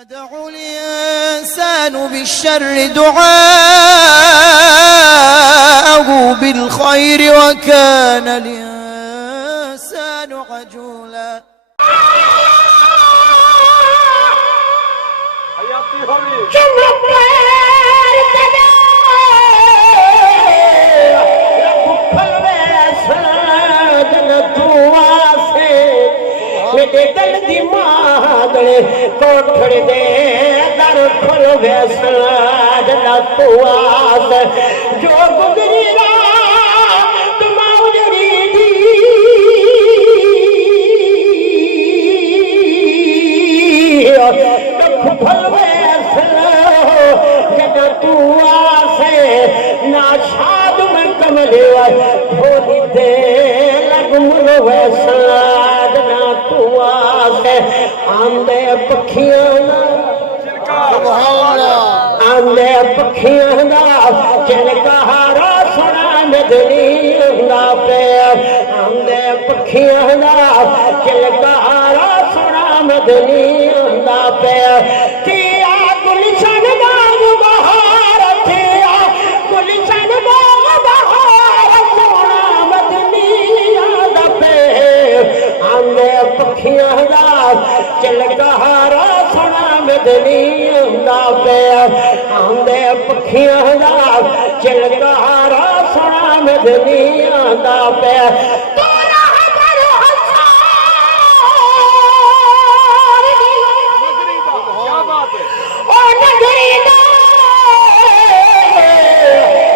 يدعو الإنسان بالشر دعاءه بالخير وكان الإنسان عجولا कोठड़ दे दर खुल फैसला जला तू आस जो गुजरी रात मौजरी दी खुल फैसला जला तू आसे ना शाद में कमले थोड़ी दे लग मुल फैसला जला तू आसे आंदे पखियां आंदे पखियां दा चिलकारा सुना नदनी हुंदा पे आंदे पखियां दा चिलकारा सुना मदनी हुंदा पे तिया गुलशन बाग बहार तिया गुलशन बाग बहार सुना मदनी हुंदा पे आंदे पखियां दा चिलकारा सुना मदनी हुंदा पे आंदे पखियां दा चिलकारा सुना मदनी हुंदा पे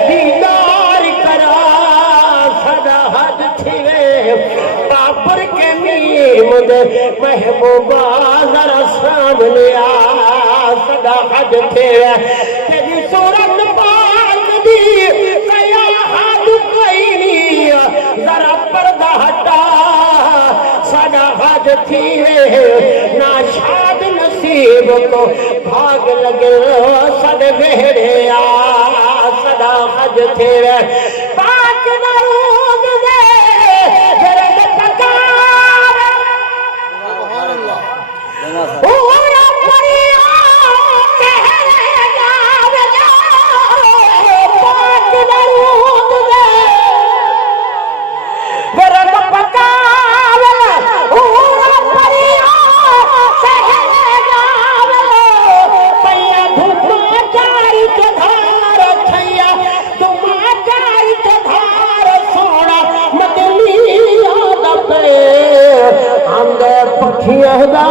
दीदार करा सदा हद थिवे बाबर के मीमद महबूबा जरा सामने आ सदा हद थिवे तेरी सूरत पाक दी कया हाथ कोई नहीं जरा पर्दा हटा सदा हद थिवे ना शाद नसीब को भाग लगे सद वेड़े आ सदा हद थिवे पाक दरूद दे जरद पकार पूरा परिया कहरेगा बजा पाक दरूद दे जरद पकार पूरा परिया कहरेगा पैया धुमा चारी धार थैया धुमा चारी धार सोना मदनी याद पे आंदे पखियां दा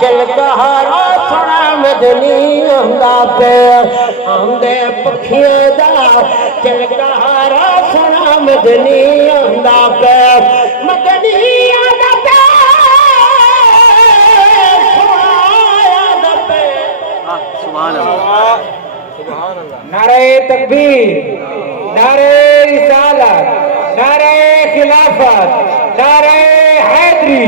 चिलकारा सुना मदनी हुंदा पे आंदे पखियां दा चिलकारा सुना मदनी हुंदा पे मदनी याद पे नारे तकबीर नारे रिसालत नारे खिलाफत नारे हैदरी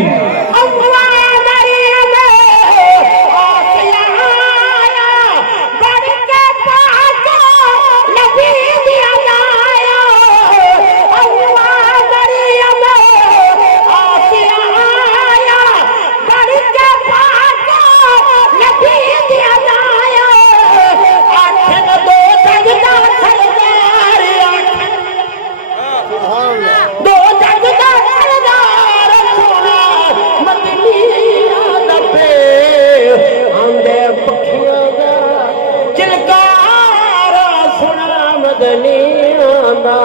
चिलकारा सुना मदनी हुंदा